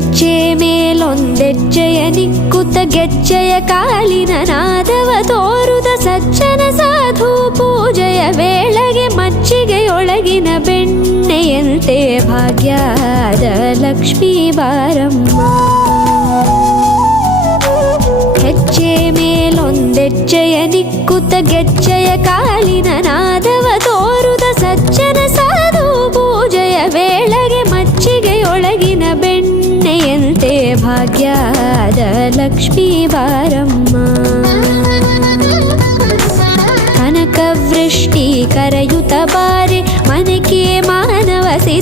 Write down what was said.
ಹೆಜ್ಜೆ ಮೇಲೊಂದೆಜ್ಜೆಯ ನಿಕ್ಕುತ್ತ ಗೆಜ್ಜೆಯ ಕಾಲಿನ ನಾದವ ತೋರುದ ಸಜ್ಜನ ಸಾಧು ಪೂಜೆಯ ವೇಳೆಗೆ ಮಜ್ಜಿಗೆಯೊಳಗಿನ ಬೆಣ್ಣೆಯಂತೆ ಭಾಗ್ಯದ ಲಕ್ಷ್ಮೀ ಬಾರಮ್ಮ. ಹೆಜ್ಜೆ ಮೇಲೊಂದೆಜ್ಜೆಯ ನಿಕ್ಕುತ್ತ ಗೆಜ್ಜೆಯ ಕಾಲಿನ ನಾದವ ತೋರುದ ಸಜ್ಜನ ಸಾಧು ಪೂಜೆಯ ವೇಳೆಗೆ ಮಜ್ಜಿಗೆಯೊಳಗಿನ ಬೆಣ್ಣೆಯಂತೆ ಭಾಗ್ಯದ ಲಕ್ಷ್ಮೀ ಬಾರಮ್ಮ. ಕನಕವೃಷ್ಟಿ ಕರೆಯುತ್ತ ಬಾರೆ